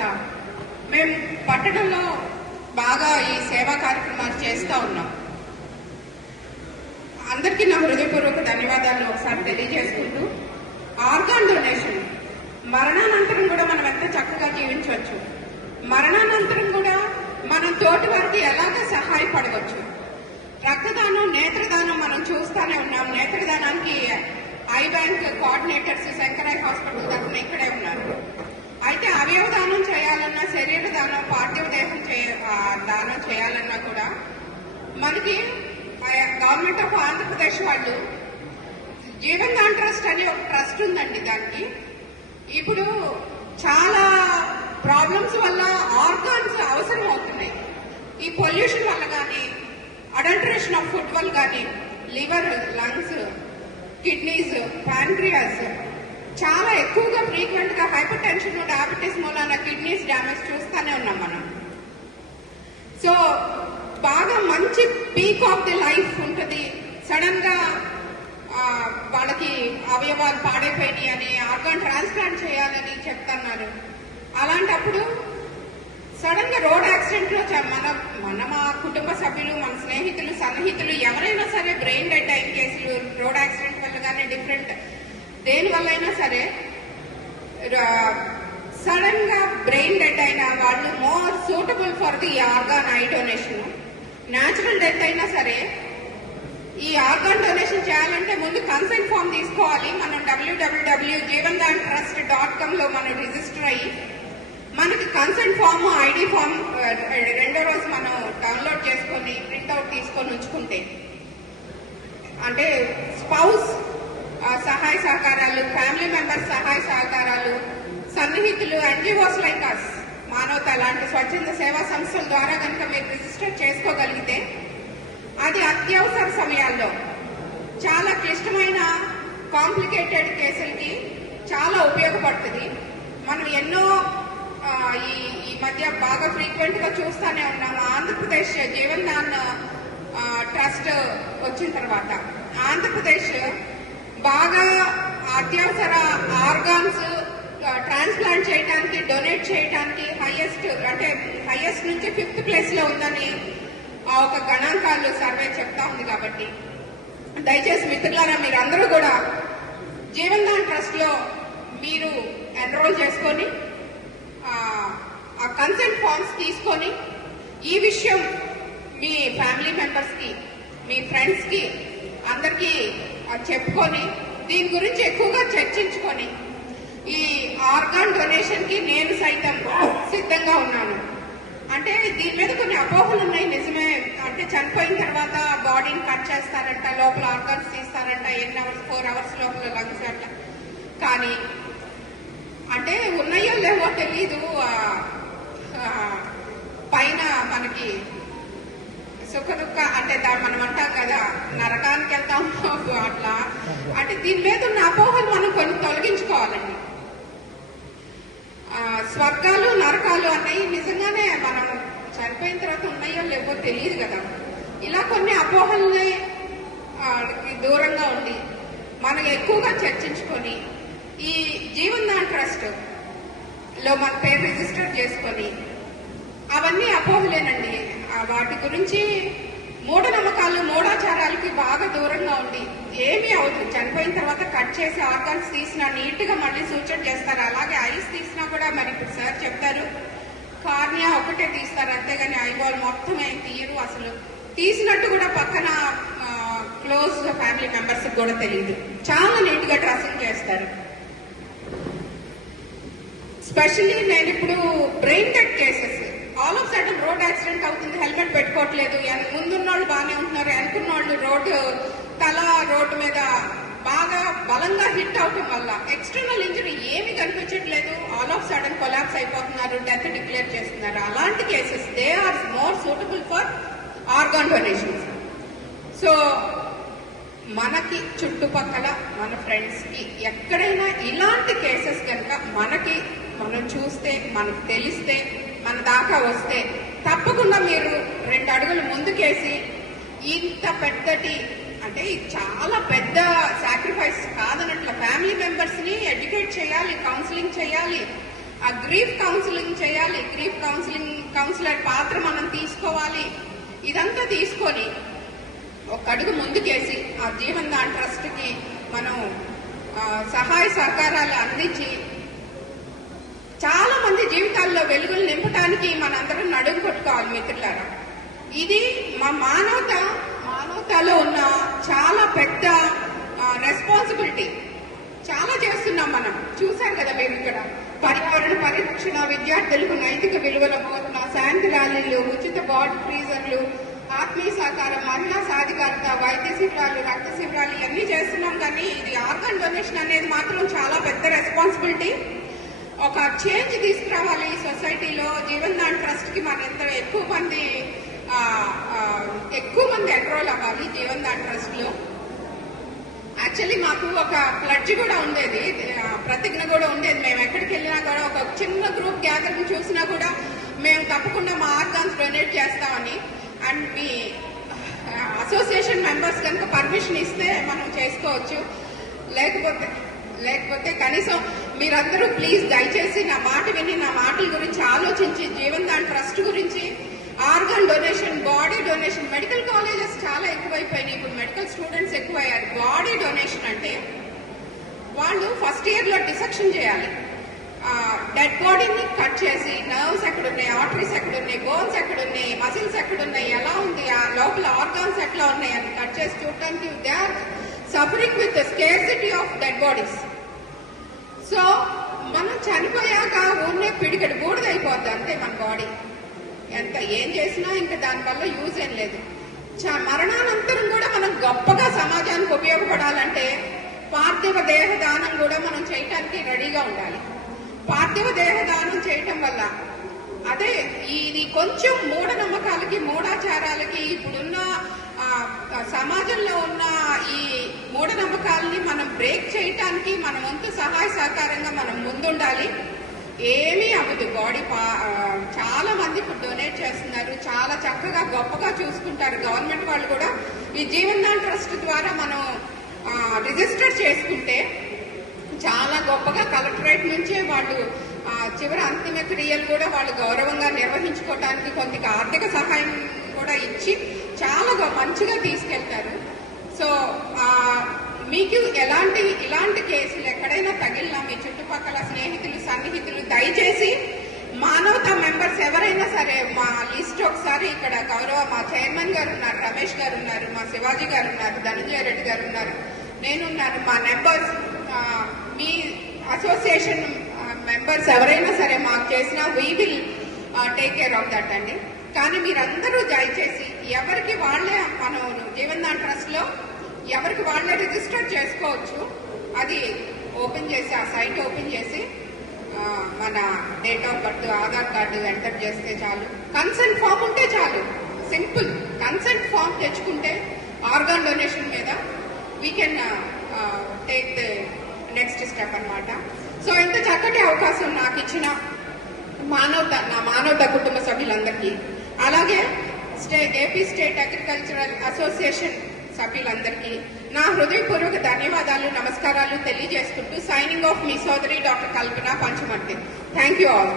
తర్వాత మేము పట్టణంలో బాగా ఈ సేవా కార్యక్రమాలు చేస్తూ ఉన్నాం. అందరికీ నా హృదయపూర్వక ధన్యవాదాలు ఒకసారి తెలియజేసుకుంటూ, ఆర్గాన్ డొనేషన్ మరణానంతరం కూడా మనం ఎంత చక్కగా జీవించవచ్చు, మరణానంతరం కూడా మనం తోటి వారికి ఎలాగ సహాయపడవచ్చు. రక్తదానం, నేత్రదానం మనం చూస్తూనే ఉన్నాం. నేత్రదానానికి eye bank coordinators Shankaraiah hospital తరఫున ఇక్కడే ఉన్నారు. అయితే అవయవ దానం చేయాలన్నా, శరీర దానం, పార్థివ దేహం దానం చేయాలన్నా కూడా మనకి గవర్నమెంట్ ఆఫ్ ఆంధ్రప్రదేశ్ వాళ్ళు జీవన్ దాన్ ట్రస్ట్ అని ఒక ట్రస్ట్ ఉందండి. దానికి ఇప్పుడు చాలా ప్రాబ్లమ్స్ వల్ల ఆర్గాన్స్ అవసరం అవుతున్నాయి. ఈ పొల్యూషన్ వల్ల కానీ, అడల్టరేషన్ ఆఫ్ ఫుడ్ వల్ల కానీ లివర్, లంగ్స్, కిడ్నీస్, ప్యాంక్రియాస్ చాలా ఎక్కువగా ఫ్రీక్వెంట్ గా హైపర్ టెన్షన్, డయాబెటీస్ మూలాన కిడ్నీస్ డ్యామేజ్ చూస్తూనే ఉన్నాం మనం. సో బాగా మంచి పీక్ ఆఫ్ ది లైఫ్ ఉంటుంది. సడన్ గా వాళ్ళకి అవయవాలు పాడైపోయినాయి అని, ఆర్గాన్ ట్రాన్స్ప్లాంట్ చేయాలని చెప్తున్నారు. అలాంటప్పుడు సడన్ గా రోడ్ యాక్సిడెంట్ లో మా కుటుంబ సభ్యులు, మన స్నేహితులు, సన్నిహితులు ఎవరైనా సరే బ్రెయిన్ డెడ్ అయిన కేసులు, రోడ్ యాక్సిడెంట్ వల్ల కానీ, డిఫరెంట్ దేని వల్ల అయినా సరే సడన్ గా బ్రెయిన్ డెడ్ అయిన వాళ్ళు more suitable for the organ eye donation. Natural death అయినా సరే ఈ ఆర్గాన్ డొనేషన్ చేయాలంటే ముందు కన్సెంట్ ఫామ్ తీసుకోవాలి. మనం www.jeevandantrust.com లో మనం రిజిస్టర్ అయ్యి మనకి కన్సెంట్ ఫామ్, ఐడి ఫామ్ రెండో రోజు మనం డౌన్లోడ్ చేసుకొని ప్రింట్అవుట్ తీసుకొని ఉంచుకుంటే, అంటే స్పౌస్ సహాయ సహకారాలు, ఫ్యామిలీ మెంబర్స్ సహాయ సహకారాలు, సన్నిహితులు, ఎన్జిఓస్ లైక్ అస్, మానవత లాంటి స్వచ్ఛంద సేవా సంస్థల ద్వారా కనుక మీరు రిజిస్టర్ చేసుకోగలిగితే అది అత్యవసర సమయాల్లో, చాలా క్లిష్టమైన కాంప్లికేటెడ్ కేసులకి చాలా ఉపయోగపడుతుంది. మనం ఎన్నో ఈ మధ్య బాగా ఫ్రీక్వెంట్ గా చూస్తూనే ఉన్నాము. ఆంధ్రప్రదేశ్ జీవన్ దాన్ ట్రస్ట్ వచ్చిన తర్వాత ఆంధ్రప్రదేశ్ బాగా అత్యవసర ఆర్గాన్స్ ట్రాన్స్ప్లాంట్ చేయడానికి, డొనేట్ చేయడానికి హైయెస్ట్ నుంచి 5th ప్లేస్ లో ఉందని ఒక గణాంకాలు సర్వే చెప్తా ఉంది. కాబట్టి దయచేసి మిత్రులారా, మీరందరూ కూడా జీవన్ దాన్ ట్రస్ట్ లో మీరు ఎన్రోల్ చేసుకొని ఆ కన్సెంట్ ఫార్మ్స్ తీసుకొని ఈ విషయం మీ ఫ్యామిలీ మెంబర్స్ కి, మీ ఫ్రెండ్స్ కి, అందరికీ చెప్పుకొని దీని గురించి ఎక్కువగా చర్చించుకొని ఈ ఆర్గాన్ డొనేషన్ కి నేను సైతం సిద్ధంగా ఉన్నాను. అంటే దీని మీద కొన్ని అపోహలు ఉన్నాయి, నిజమే. అంటే చనిపోయిన తర్వాత బాడీని కట్ చేస్తారంట, లోపల ఆర్గాన్స్ తీస్తారంట, ఎన్ని అవర్స్, 4 అవర్స్ లోపల లంగ్స్ అట్లా. కానీ అంటే ఉన్నాయో లేవో తెలీదు, పైన మనకి సుఖ దుఃఖ అంటే మనం అంటాం కదా, నరకానికి వెళ్తాం అట్లా. అంటే దీని మీద ఉన్న అపోహలు మనం కొన్ని తొలగించుకోవాలండి. స్వర్గాలు, నరకాలు అన్నవి నిజంగానే మనం చనిపోయిన తర్వాత ఉన్నాయో లేవో తెలియదు కదా. ఇలా కొన్ని అపోహల్ని దూరంగా ఉండి మనం ఎక్కువగా చర్చించుకొని ఈ జీవన్ దాన్ ట్రస్ట్ లో మన పేరు రిజిస్టర్ చేసుకొని, అవన్నీ అపోహలేనండి. వాటి గురించి మూఢనమ్మకాలు, మూఢాచారాలకి బాగా దూరంగా ఉండి ఏమీ అవదు. చనిపోయిన తర్వాత కట్ చేసి ఆర్గాన్స్ తీసినా నీట్ గా మళ్ళీ సూచన చేస్తారు. అలాగే ఐస్ తీసినా కూడా మరి ఇప్పుడు సార్ చెప్తారు కార్నియా ఒకటే తీస్తారు, అంతేగాని ఐబాల్ మొత్తం ఏం తీయరు. అసలు తీసినట్టు కూడా పక్కన క్లోజ్ ఫ్యామిలీ మెంబర్స్ కూడా తెలియదు. చాలా నీట్ గా డ్రెస్సింగ్ చేస్తారు. స్పెషల్లీ నేను ఇప్పుడు brain dead cases, all of sudden road accident అవుతుంది, హెల్మెట్ పెట్టుకోవట్లేదు, ముందున్న వాళ్ళు బాగానే ఉంటున్నారు, వెనుకున్న వాళ్ళు రోడ్డు మీద బాగా బలంగా హిట్ అవటం వల్ల ఎక్స్టర్నల్ ఇంజరీ ఏమి కనిపించట్లేదు, ఆల్ ఆఫ్ సడన్ కొలాప్స్ అయిపోతున్నారు, డెత్ డిక్లేర్ చేస్తున్నారు. అలాంటి cases they are more suitable for organ donations. So మనకి చుట్టుపక్కల మన ఫ్రెండ్స్ కి ఎక్కడైనా ఇలాంటి కేసెస్ కనుక మనం చూస్తే, మనకు తెలిస్తే, మన దాకా వస్తే తప్పకుండా మీరు 2 అడుగులు ముందుకేసి ఇంత పెద్దటి, అంటే చాలా పెద్ద సాక్రిఫైస్ కాదన్నట్ల ఫ్యామిలీ మెంబర్స్ ని ఎడ్యుకేట్ చేయాలి, కౌన్సిలింగ్ చేయాలి, ఆ గ్రీఫ్ కౌన్సిలింగ్ చేయాలి, గ్రీఫ్ కౌన్సిలర్ పాత్ర మనం తీసుకోవాలి. ఇదంతా తీసుకొని ఒక అడుగు ముందుకేసి ఆ జీవన్ దాన్ ట్రస్ట్ కి మనం సహాయ సహకారాలు అందించి చాలా మంది జీవితాల్లో వెలుగులు నింపడానికి మనందరం నడుము కొట్టుకోవాలి మిత్రులారా. ఇది మా మానవతలో ఉన్న చాలా పెద్ద రెస్పాన్సిబిలిటీ. చాలా చేస్తున్నాం మనం. చూశారు కదా మీరు ఇక్కడ పర్యావరణ పరిరక్షణ, విద్యార్థులకు నైతిక విలువల బోధన, శాంతి ర్యాలీలు, ఉచిత బాడ్ ఫ్రీజర్లు, ఆత్మీయ సహకారం, మహిళా సాధికారత, వైద్య శిబిరాలు, రక్త శిబిరాలు ఇవన్నీ చేస్తున్నాం. కానీ ఇది ఆర్గాన్ డొనేషన్ అనేది మాత్రం చాలా పెద్ద రెస్పాన్సిబిలిటీ. ఒక చేంజ్ తీసుకురావాలి సొసైటీలో. జీవన్ దాన్ ట్రస్ట్ కి మన ఎంత ఎక్కువ మంది ఎన్రోల్ అవ్వాలి జీవన్ దాన్ ట్రస్ట్ లో. యాక్చువల్లీ మాకు ఒక ప్లడ్జ్ కూడా ఉండేది, ప్రతిజ్ఞ కూడా ఉండేది. మేము ఎక్కడికి వెళ్ళినా కూడా ఒక చిన్న గ్రూప్ గ్యాదరింగ్ చూసినా కూడా మేము తప్పకుండా మా ఆర్గాన్స్ డొనేట్ చేస్తామని. అండ్ మీ అసోసియేషన్ మెంబర్స్ కనుక పర్మిషన్ ఇస్తే మనం చేసుకోవచ్చు. లేకపోతే కనీసం మీరందరూ ప్లీజ్ దయచేసి నా మాట విని నా మాటల గురించి ఆలోచించి జీవన్ దాన్ ట్రస్ట్ గురించి, organ donation, body donation, medical colleges చాలా ఎక్కువైపోయినాయి. ఇప్పుడు మెడికల్ స్టూడెంట్స్ ఎక్కువయ్యారు. బాడీ డొనేషన్ అంటే వాళ్ళు ఫస్ట్ ఇయర్ లో డిసెక్షన్ చేయాలి. డెడ్ బాడీని కట్ చేసి నర్వ్స్ ఎక్కడున్నాయి, ఆర్టరీస్ ఎక్కడున్నాయి, బోన్స్ ఎక్కడున్నాయి, మసిల్స్ ఎక్కడున్నాయి, ఎలా ఉంది, ఆ లోపల ఆర్గాన్స్ ఎట్లా ఉన్నాయి అని కట్ చేసి చూడటానికి they are suffering with scarcity of dead bodies. So మనం చనిపోయాక ఉన్నే పిడికడు బూడిదైపోద్ది అంతే మన బాడీ. ఎంత ఏం చేసినా ఇంకా దానివల్ల యూజ్ ఏం లేదు. మరణానంతరం కూడా మనం గొప్పగా సమాజానికి ఉపయోగపడాలంటే పార్థివ దేహ దానం కూడా మనం చేయటానికి రెడీగా ఉండాలి. పార్థివ దేహ దానం చేయటం వల్ల అదే ఇది కొంచెం మూఢనమ్మకాలకి, మూఢాచారాలకి, ఇప్పుడున్న సమాజంలో ఉన్న ఈ మూఢనమ్మకాలని మనం బ్రేక్ చేయటానికి మన వంతు సహాయ సహకారంగా మనం ముందుండాలి. ఏమీ అవ్వదు. బాడీ చాలా మంది ఇప్పుడు డొనేట్ చేస్తున్నారు, చాలా చక్కగా గొప్పగా చూసుకుంటారు. గవర్నమెంట్ వాళ్ళు కూడా ఈ జీవన్ దాన్ ట్రస్ట్ ద్వారా మనం రిజిస్టర్ చేసుకుంటే చాలా గొప్పగా కలెక్టరేట్ నుంచే వాళ్ళు చివరి అంతిమ క్రియలు కూడా వాళ్ళు గౌరవంగా నిర్వహించుకోవడానికి కొంత ఆర్థిక సహాయం కూడా ఇచ్చి చాలా మంచిగా తీసుకెళ్తారు. సో మీకు ఇలాంటి కేసులు ఎక్కడైనా తగిలినా మీ చుట్టుపక్కల స్నేహితులు, సన్నిహితులు దయచేసి మానవతా మెంబర్స్ ఎవరైనా సరే మా లిస్ట్ ఒకసారి ఇక్కడ మా చైర్మన్ గారు ఉన్నారు, రమేష్ గారు ఉన్నారు, మా శివాజీ గారు ఉన్నారు, ధనంజయ రెడ్డి గారు ఉన్నారు, నేనున్నాను, మా మెంబర్స్, మీ అసోసియేషన్ మెంబర్స్ ఎవరైనా సరే మాకు చేసినా we will take care of that అండి. కానీ మీరందరూ దయచేసి ఎవరికి వాళ్లే మనం జీవన్ దాన్ ట్రస్ట్ లో ఎవరికి వాళ్లే రిజిస్టర్ చేసుకోవచ్చు. అది ఓపెన్ చేసి ఆ సైట్ ఓపెన్ చేసి మన date of birth, Aadhaar card enter చేస్తే చాలు. కన్సెంట్ ఫామ్ ఉంటే చాలు. సింపుల్ కన్సెంట్ ఫామ్ తెచ్చుకుంటే ఆర్గాన్ డొనేషన్ మీద we can take the next step అన్నమాట. సో ఇంత చక్కటి అవకాశం నాకు ఇచ్చిన నా మానవత కుటుంబ సభ్యులందరికీ, అలాగే ఏపీ స్టేట్ అగ్రికల్చరల్ అసోసియేషన్ సభ్యులందరికీ నా హృదయపూర్వక ధన్యవాదాలు, నమస్కారాలు తెలియజేసుకుంటూ సైనింగ్ ఆఫ్ మీ సోదరి doctor Kalpana Panchamarthi. Thank you all.